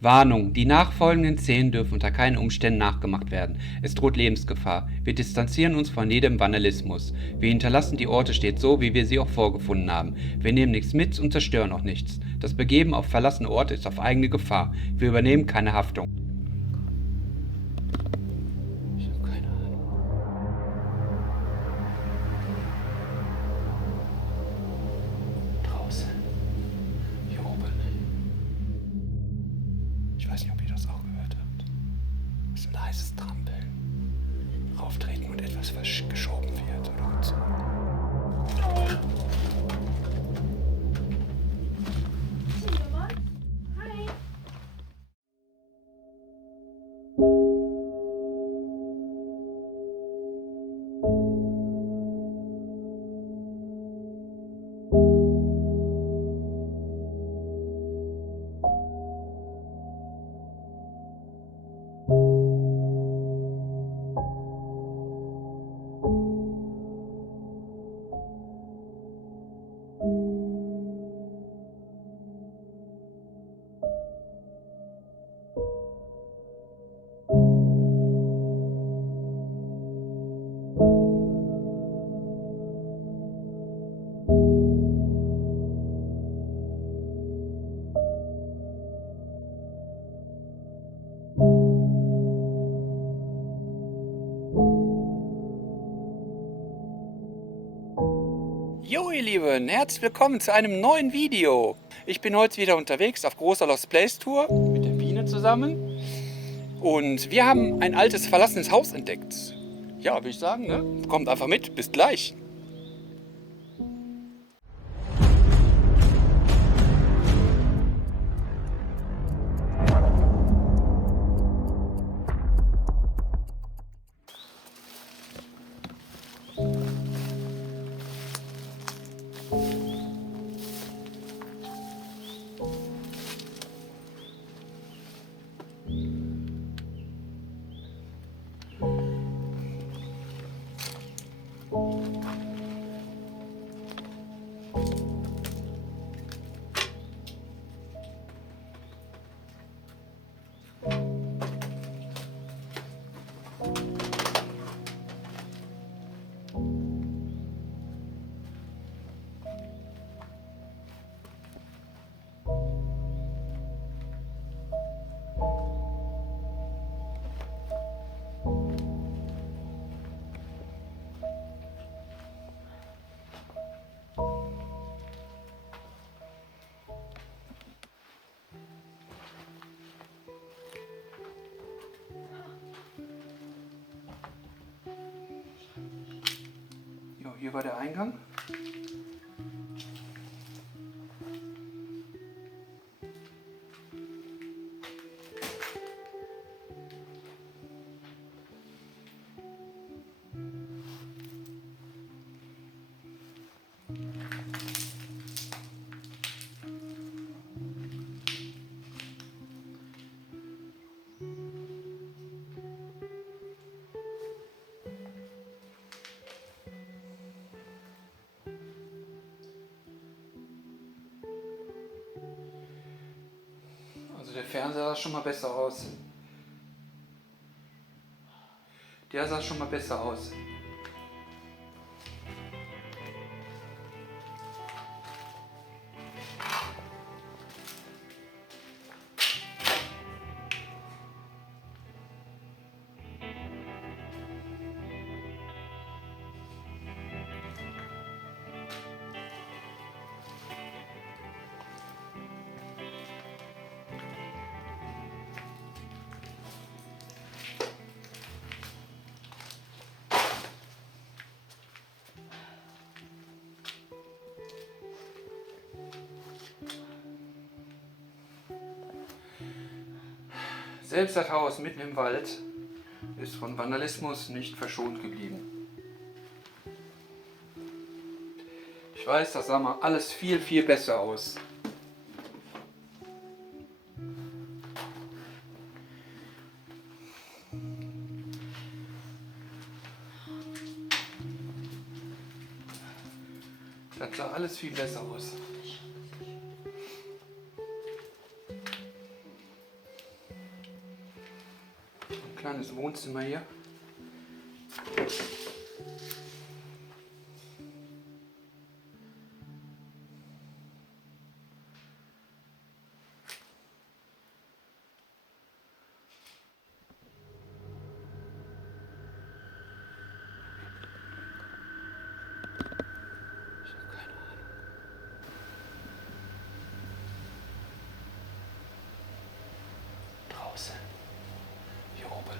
Warnung: Die nachfolgenden Szenen dürfen unter keinen Umständen nachgemacht werden. Es droht Lebensgefahr. Wir distanzieren uns von jedem Vandalismus. Wir hinterlassen die Orte stets so, wie wir sie auch vorgefunden haben. Wir nehmen nichts mit und zerstören auch nichts. Das Begeben auf verlassene Orte ist auf eigene Gefahr. Wir übernehmen keine Haftung. Ich habe keine Ahnung. Draußen. Hier oben. Ich weiß nicht, ob ihr das auch gehört habt. Es ist ein heißes Trampeln. Auftreten und etwas geschoben wird oder gezogen. Jo ihr Lieben, herzlich willkommen zu einem neuen Video. Ich bin heute wieder unterwegs auf großer Lost Place Tour mit der Biene zusammen. Und wir haben ein altes verlassenes Haus entdeckt. Ja, würde ich sagen, ne? Kommt einfach mit, bis gleich. Jo, hier war der Eingang. Also der Fernseher sah schon mal besser aus. Der sah schon mal besser aus. Selbst das Haus mitten im Wald ist von Vandalismus nicht verschont geblieben. Ich weiß, das sah mal alles viel, viel besser aus. Das sah alles viel besser aus. Ein kleines Wohnzimmer hier. Ich habe keine Ahnung. Draußen. Hier oben.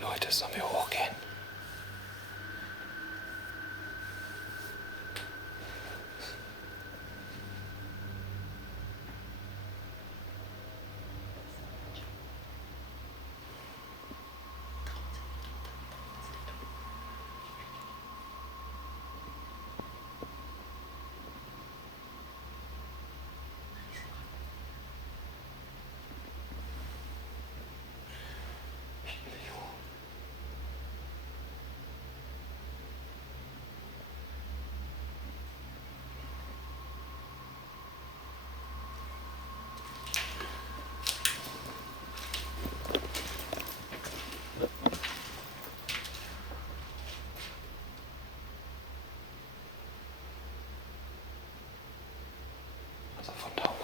Leute, sollen wir hochgehen? Ich will nicht hoch. Also von da oben.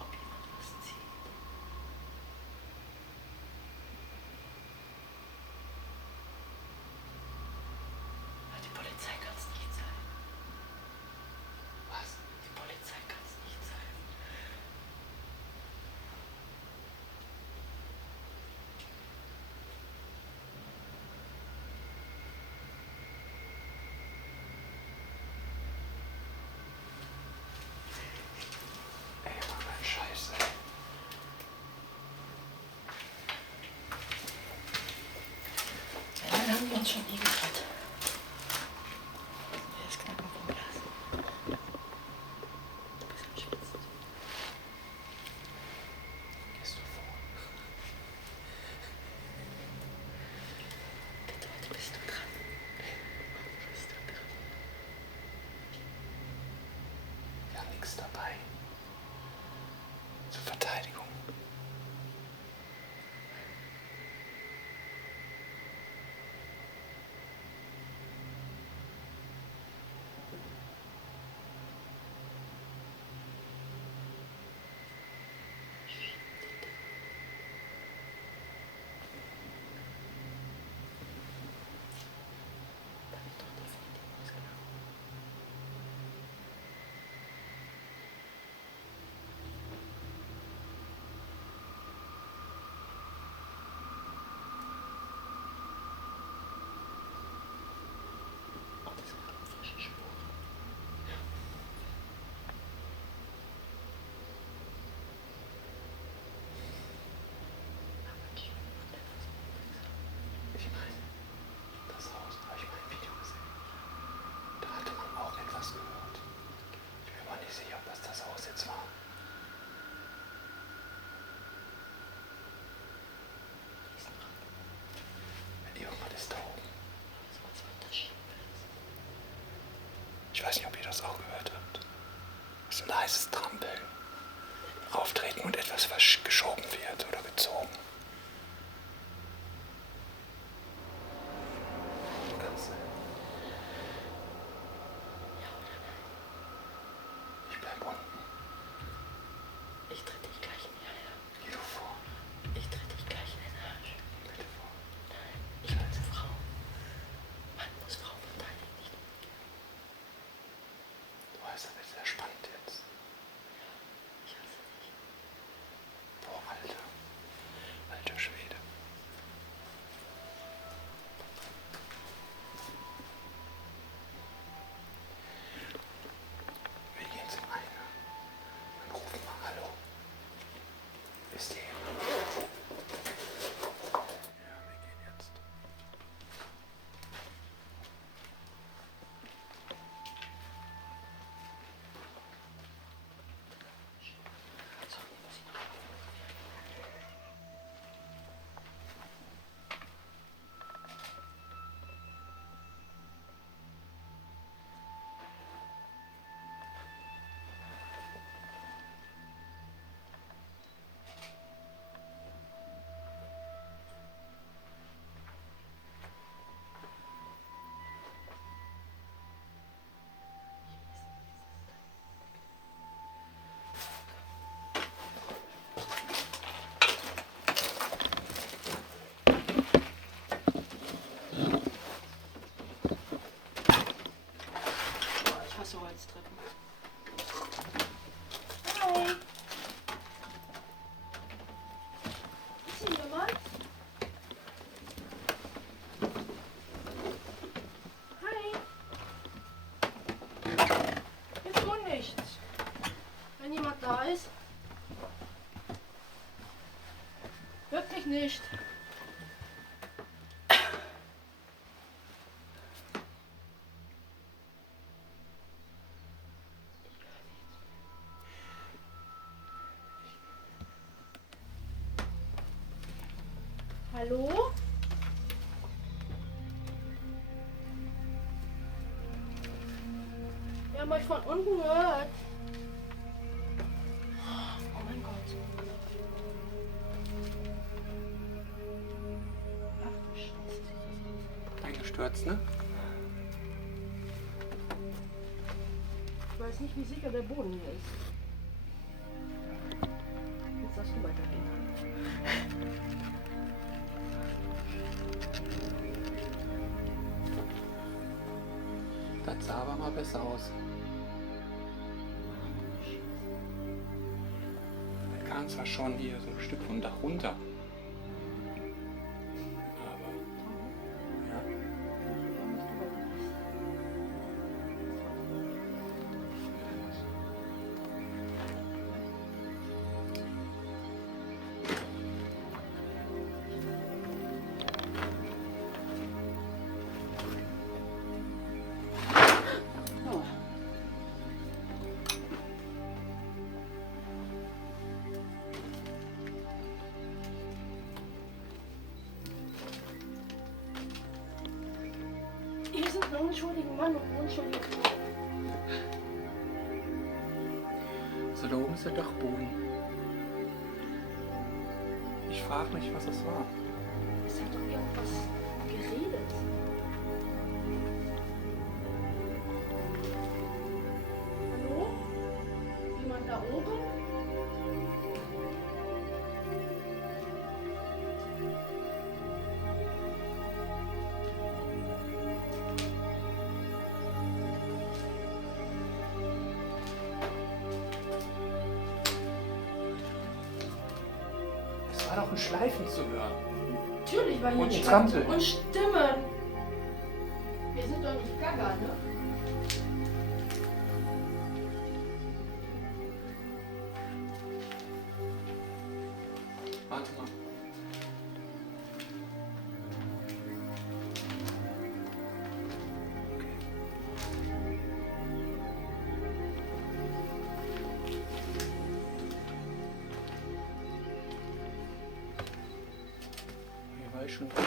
Ob jemand was sieht. Die Polizei kann es nicht sein. Was? Die Polizei kann es nicht sein. Ey, Mann, Scheiße. Ja, wir haben uns schon nie gehört. Der ist knapp vom Glas. Du bist am Schwitzen. Gehst du vor? Bitte, heute bist du dran. Heute bist du dran. Wir haben nichts dabei. Zur Verteidigung. Da wird doch definitiv was gemacht. Oh, das sind auch frische Spuren. Aber die macht etwas aufmerksam. Ich meine, das Haus, habe ich mal ein Video gesehen. Da hatte man auch etwas gehört. Ich bin mir mal nicht sicher, was das Haus jetzt war. Riesenratten. Irgendwas ist da oben. Das war zwar das Schienenpilz. Ich weiß nicht, ob ihr das auch gehört habt. Es ist ein heißes Trampeln. Auftreten und etwas geschoben wird oder gezogen. Kannst du? Ja oder nein? Ich bleib unten. Ich tritt dich gleich in die Eier. Geh du vor. Ich tritt dich gleich in den Arsch. Bitte vor. Nein, ich bin eine Frau. Mann muss Frau verteidigen, nicht umgekehrt. Du weißt, das ist sehr spannend jetzt. Ich hasse dich. Boah, Alter. da ist. Wirklich nicht. Hallo? Wir haben euch von unten gehört. Oh mein Gott. Ach du Scheiße. Eingestürzt, ne? Ich weiß nicht, wie sicher der Boden hier ist. Jetzt darfst du weitergehen. Das sah aber mal besser aus. Das kam zwar schon hier so ein Stück vom Dach runter. Aber, ja. Oh. Hier sind einen unschuldigen Mann und einen unschuldigen Frau. So, da oben ist der Dachboden. Ich frage mich, was das war. Es hat doch irgendwas geredet. Hallo? Jemand da oben? Es war doch ein Schleifen zu hören. Natürlich war hier Und ein Strampeln. Und Stimmen. Wir sind doch nicht gaga, ne? Warte mal. Hier war ich schon drin.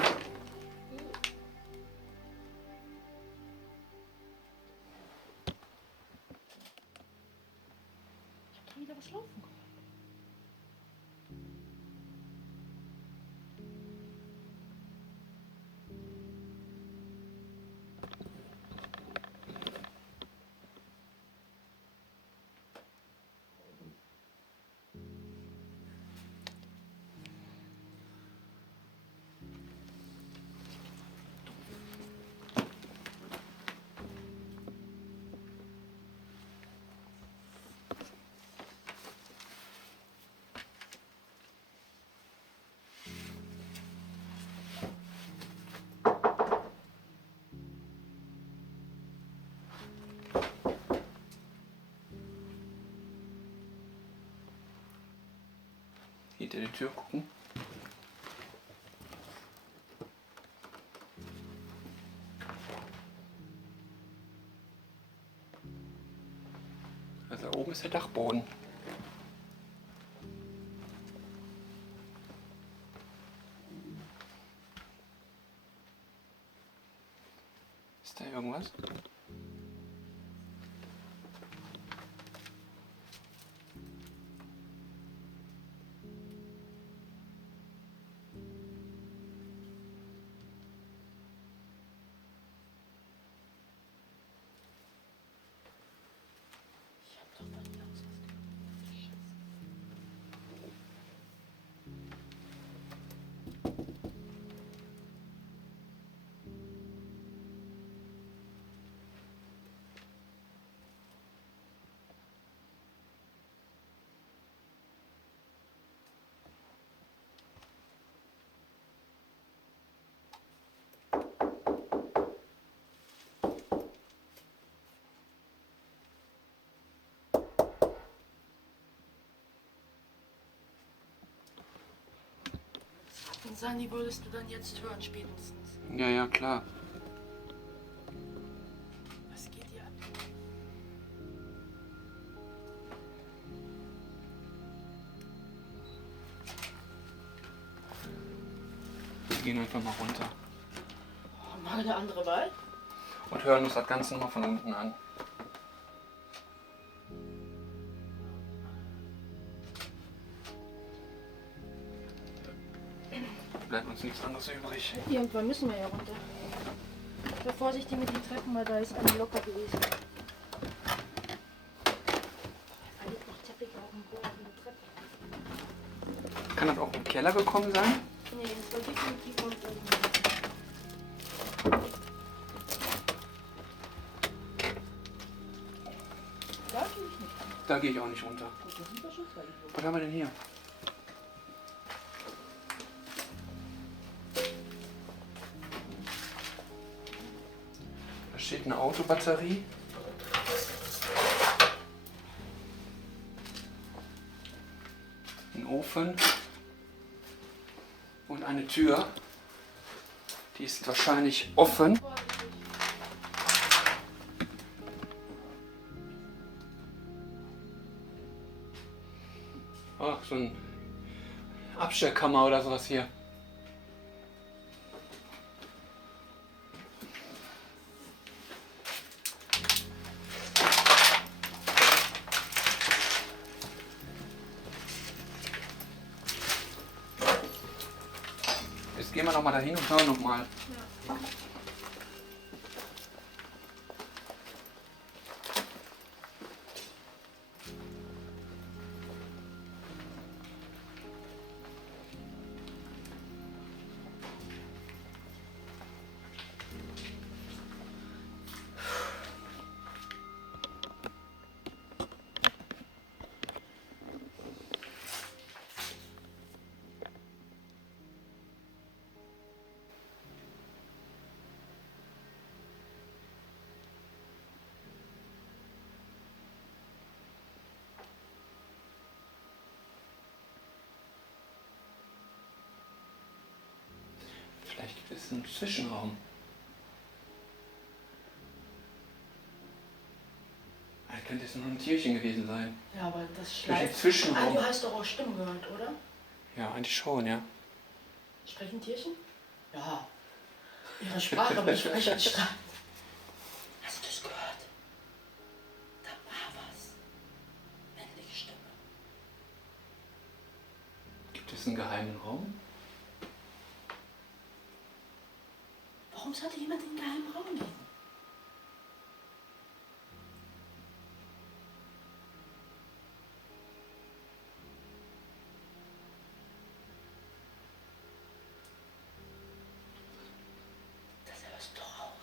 Ich hab doch wieder was laufen gehört. Hinter die Tür gucken. Also da oben ist der Dachboden. Ist da irgendwas? Ich hab doch von hier aus was gehört. Scheiße. sagen, die würdest du dann jetzt hören, spätestens. Ja, ja, klar. Was geht hier ab? Wir gehen einfach mal runter. Oh, mal eine andere Wahl? Und hören uns das Ganze nochmal von unten an. Bleibt uns nichts anderes übrig. Irgendwann müssen wir ja runter. Sei vorsichtig mit den Treppen, weil da ist eine locker gewesen. Da liegt noch Teppich auf dem Boden in der Treppe. Kann das auch im Keller gekommen sein? Nee, das war definitiv von oben. Da gehe ich nicht. Da gehe ich auch nicht runter. Gut, das sind wir schon zwei. Was haben wir denn hier? Da steht eine Autobatterie. Ein Ofen. Und eine Tür. Die ist wahrscheinlich offen. Ach, so ein Abstellkammer oder sowas hier. Jetzt gehen wir noch mal dahin und hören noch mal. Ja. Vielleicht gibt es einen Zwischenraum. Das könnte jetzt nur ein Tierchen gewesen sein. Ja, aber das Durch den schleift. Zwischenraum. Ah, du hast doch auch Stimmen gehört, oder? Ja, eigentlich schon, ja. Sprechen Tierchen? Ja. Ihre Sprache, aber ich spreche als Stadt. Hast du das gehört? Da war was. Männliche Stimme. Gibt es einen geheimen Raum? Warum sollte jemand in den geheimen Raum gehen? Das hörst du auch.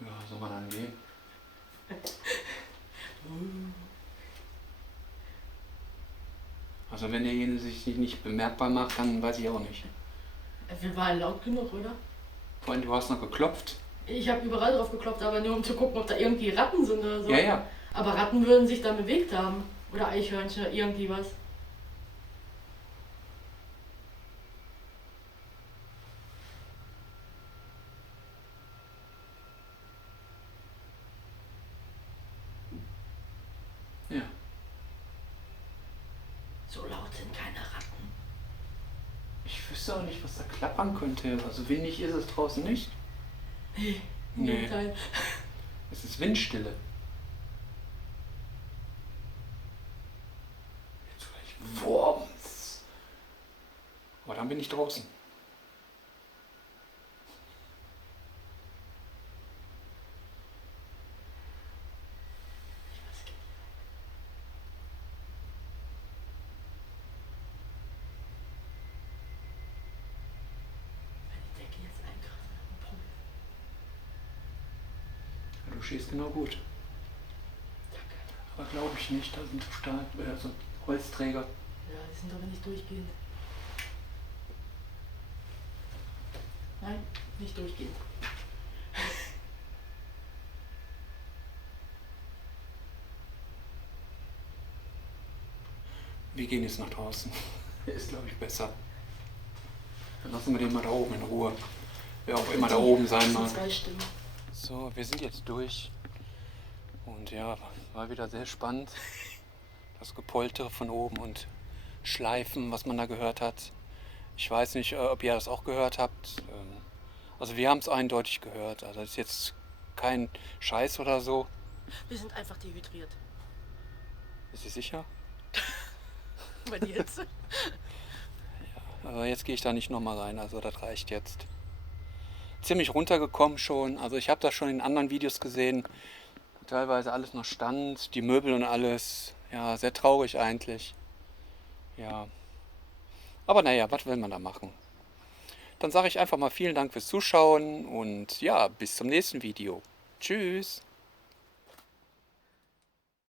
Ja, soll man dann gehen? Also wenn derjenige sich nicht bemerkbar macht, dann weiß ich auch nicht. Wir waren laut genug, oder? Vorhin, du hast noch geklopft. Ich habe überall drauf geklopft, aber nur um zu gucken, ob da irgendwie Ratten sind oder so. Ja, ja. Aber Ratten würden sich dann bewegt haben. Oder Eichhörnchen oder irgendwie was. Ja. So laut sind keine Ratten. Ich wüsste auch nicht, was da klappern könnte. Also windig ist es draußen nicht. Nee, Nee. Nein. Es ist Windstille. Jetzt höre ich Wurms. Aber dann bin ich draußen. stehst genau gut. Danke. Aber glaube ich nicht, da sind so Stahl, so Holzträger. Ja, die sind aber nicht durchgehend. Nein, nicht durchgehend. Wir gehen jetzt nach draußen. Ist, glaube ich, besser. Dann lassen wir den mal da oben in Ruhe. Wer auch immer da oben sein mag. 2 Stimmen. So, wir sind jetzt durch. Und ja, war wieder sehr spannend. Das Gepoltere von oben und Schleifen, was man da gehört hat. Ich weiß nicht, ob ihr das auch gehört habt. Also wir haben es eindeutig gehört. Also das ist jetzt kein Scheiß oder so. Wir sind einfach dehydriert. Ist sie sicher? Bei dir jetzt? Aber jetzt gehe ich da nicht nochmal rein. Also das reicht jetzt. Ziemlich runtergekommen schon. Also ich habe das schon in anderen Videos gesehen. Teilweise alles noch stand, die Möbel und alles. Ja, sehr traurig eigentlich. Ja. Aber naja, was will man da machen? Dann sage ich einfach mal vielen Dank fürs Zuschauen und ja, bis zum nächsten Video. Tschüss.